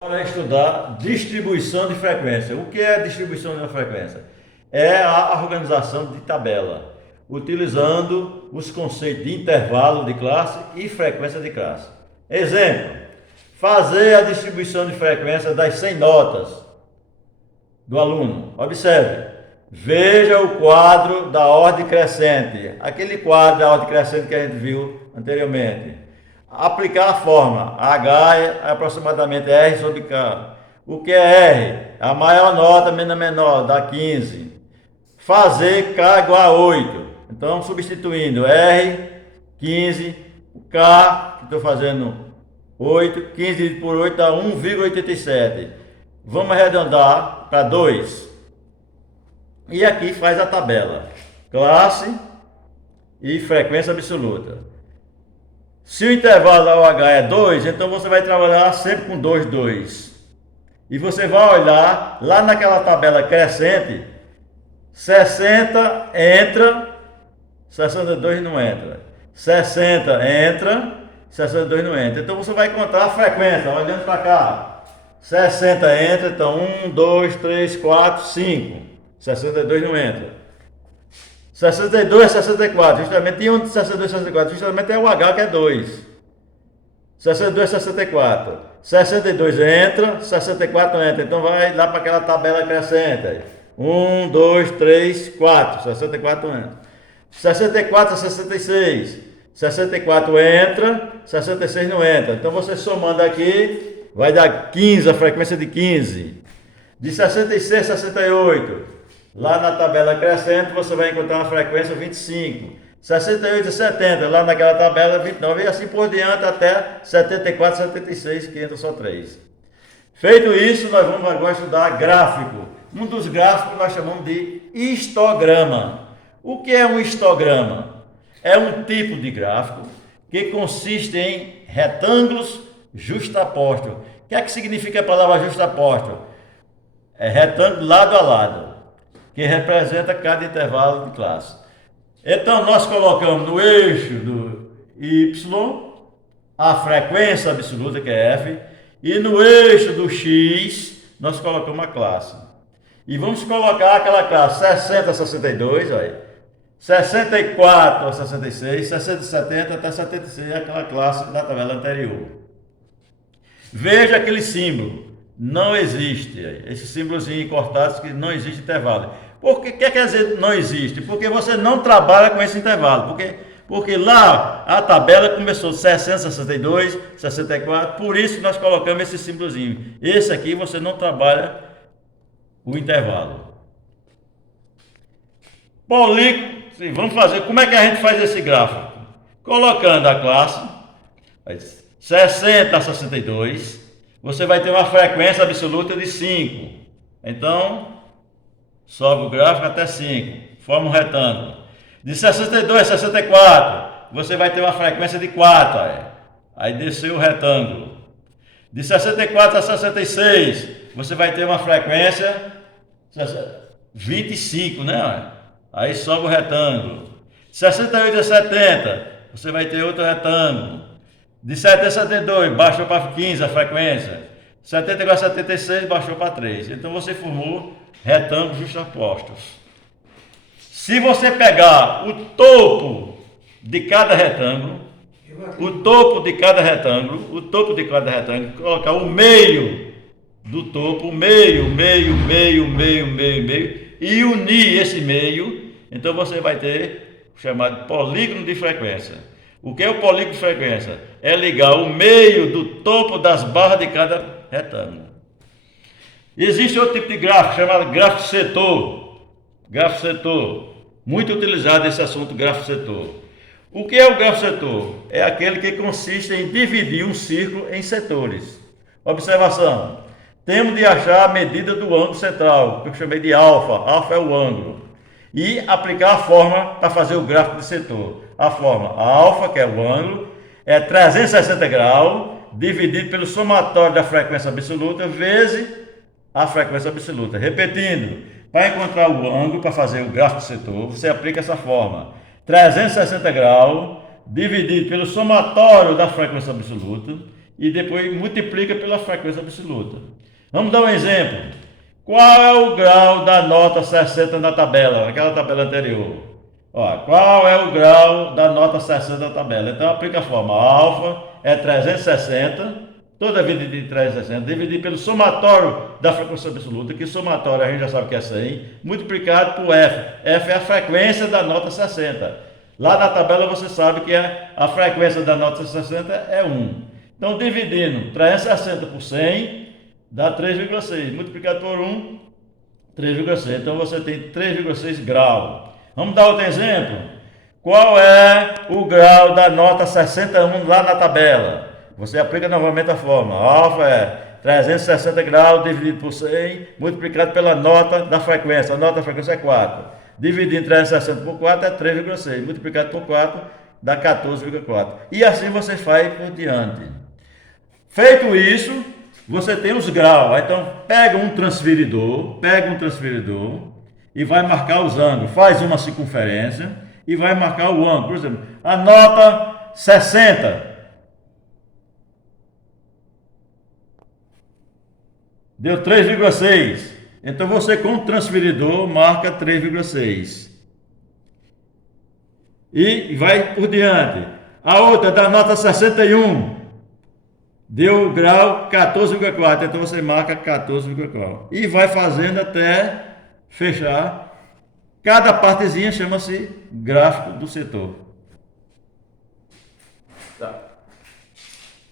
Para estudar distribuição de frequência. O que é distribuição de frequência? É a organização de tabela, utilizando os conceitos de intervalo de classe e frequência de classe. Exemplo: fazer a distribuição de frequência das 100 notas do aluno. Observe, veja o quadro da ordem crescente, aquele quadro da ordem crescente que a gente viu anteriormente. Aplicar a fórmula H é aproximadamente R sobre K. O que é R? A maior nota menos a menor, dá 15. Fazer K igual a 8. Então, substituindo R, 15, K, que estou fazendo 8, 15 dividido por 8 dá 1,87. Vamos arredondar para 2. E aqui faz a tabela. Classe e frequência absoluta. Se o intervalo da OH é 2, então você vai trabalhar sempre com 2, 2. E você vai olhar lá naquela tabela crescente, 60 entra, 62 não entra. 60 entra, 62 não entra. Então você vai contar a frequência, olhando para cá. 60 entra, então 1, 2, 3, 4, 5. 62 não entra. 62 é 64, justamente, e um de 62 e 64, justamente é o H que é 2. 62 é 64. 62 entra, 64 entra, então vai lá para aquela tabela crescente. 1, 2, 3, 4, 64 entra. 64 é 66. 64 entra, 66 não entra. Então você somando aqui, vai dar 15, a frequência de 15. De 66 a 68. Lá na tabela crescente você vai encontrar uma frequência 25, 68 e 70, lá naquela tabela 29 e assim por diante até 74, 76, que entra só 3. Feito isso, nós vamos agora estudar gráfico. Um dos gráficos nós chamamos de histograma. O que é um histograma? É um tipo de gráfico que consiste em retângulos justapostos. O que é que significa a palavra justaposto? É retângulo lado a lado, que representa cada intervalo de classe. Então, nós colocamos no eixo do Y a frequência absoluta, que é F, e no eixo do X, nós colocamos a classe. E vamos colocar aquela classe 60 a 62, olha, 64 a 66, 60 a 70 até 76, aquela classe da tabela anterior. Veja aquele símbolo. Não existe, esse símbolozinho cortado que não existe intervalo. Por que quer dizer não existe? Porque você não trabalha com esse intervalo. Porque lá a tabela começou 60, 62, 64, por isso nós colocamos esse símbolozinho. Esse aqui você não trabalha o intervalo. Polígono, vamos fazer, como é que a gente faz esse gráfico? Colocando a classe 60 a 62, você vai ter uma frequência absoluta de 5. Então, sobe o gráfico até 5, forma um retângulo. De 62 a 64, você vai ter uma frequência de 4. Aí desceu o retângulo. De 64 a 66, você vai ter uma frequência 25, né? Aí sobe o retângulo. De 68 a 70, você vai ter outro retângulo. De 70 a 72, baixou para 15 a frequência. 74 a 76, baixou para 3. Então você formou retângulos justapostos. Se você pegar o topo de cada retângulo, colocar o meio do topo, meio, e unir esse meio, então você vai ter o chamado polígono de frequência. O que é o polígono de frequência? É ligar o meio do topo das barras de cada retângulo. Existe outro tipo de gráfico chamado gráfico setor. Gráfico setor. Muito utilizado esse assunto, gráfico setor. O que é o gráfico setor? É aquele que consiste em dividir um círculo em setores. Observação. Temos de achar a medida do ângulo central, que eu chamei de alfa. Alfa é o ângulo. E aplicar a fórmula para fazer o gráfico de setor. A fórmula alfa, que é o ângulo, é 360 graus, dividido pelo somatório da frequência absoluta, vezes a frequência absoluta. Repetindo, para encontrar o ângulo, para fazer o gráfico de setor, você aplica essa fórmula. 360 graus, dividido pelo somatório da frequência absoluta, e depois multiplica pela frequência absoluta. Vamos dar um exemplo. Qual é o grau da nota 60 na tabela, naquela tabela anterior? Ó, qual é o grau da nota 60 na tabela? Então aplica a forma. Alfa é 360, toda dividida em 360, dividir pelo somatório da frequência absoluta, que somatório a gente já sabe que é 100, multiplicado por F. F é a frequência da nota 60. Lá na tabela você sabe que a frequência da nota 60 é 1. Então dividindo 360 por 100 dá 3,6. Multiplicado por 1, 3,6. Então você tem 3,6 graus. Vamos dar outro exemplo? Qual é o grau da nota 61 lá na tabela? Você aplica novamente a fórmula. Alfa é 360 graus dividido por 100, multiplicado pela nota da frequência. A nota da frequência é 4. Dividindo 360 por 4 é 3,6. Multiplicado por 4 dá 14,4. E assim você faz por diante. Feito isso, você tem os graus. Então pega um transferidor e vai marcar os ângulos. Faz uma circunferência e vai marcar o ângulo. Por exemplo, a nota 60 deu 3,6. Então você com o transferidor marca 3,6. E vai por diante. A outra da nota 61 deu o grau 14,4. Então você marca 14,4. E vai fazendo até fechar. Cada partezinha chama-se gráfico do setor.